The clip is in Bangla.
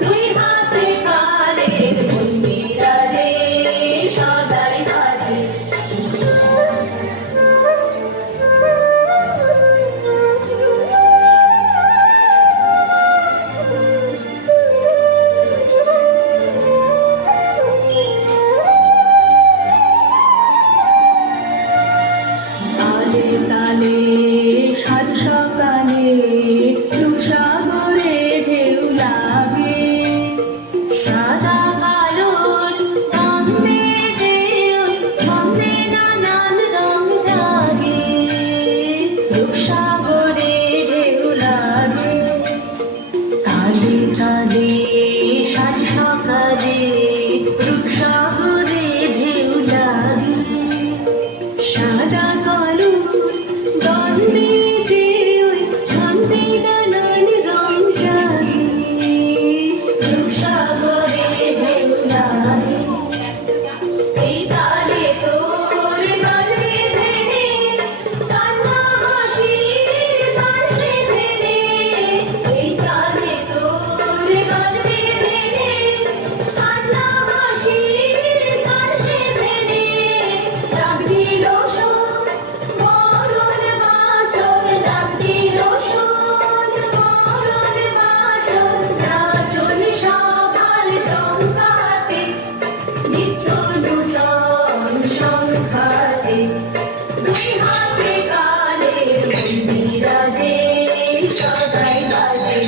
দুই হাতে কালের মন্দিরাজে সদাই বাজে। তালে তালে সাত সকালে রূপসাগরে ঢেউ লাগে, সাদা কালোর কান্দে ঢেউ ছন্দে নানান রং জাগে। রূপসাগরে ঢেউ লাগে, তালে তালে সাত সকালে রূপসাগরে ঢেউ লাগে, সাদা কালো গন্ধে যে ওই ছন্দে নানান রং জাগে। রূপসাগরে ঢেউ লাগে, এই তালে তোর গান বেঁধে কান্না হাসির গান বেঁধে, এই তালে তোর গান বেঁধে কান্না হাসির গান বেঁধে। ডাক দিল শোন মরণ বাঁচন, ডাক দিল শোন মরণ বাঁচন, নাচন সবার চমকাতে নিত্য নূতন সংখ্যাতে। দুই হাতে কালের মন্দিরাজে সদাই বাজে।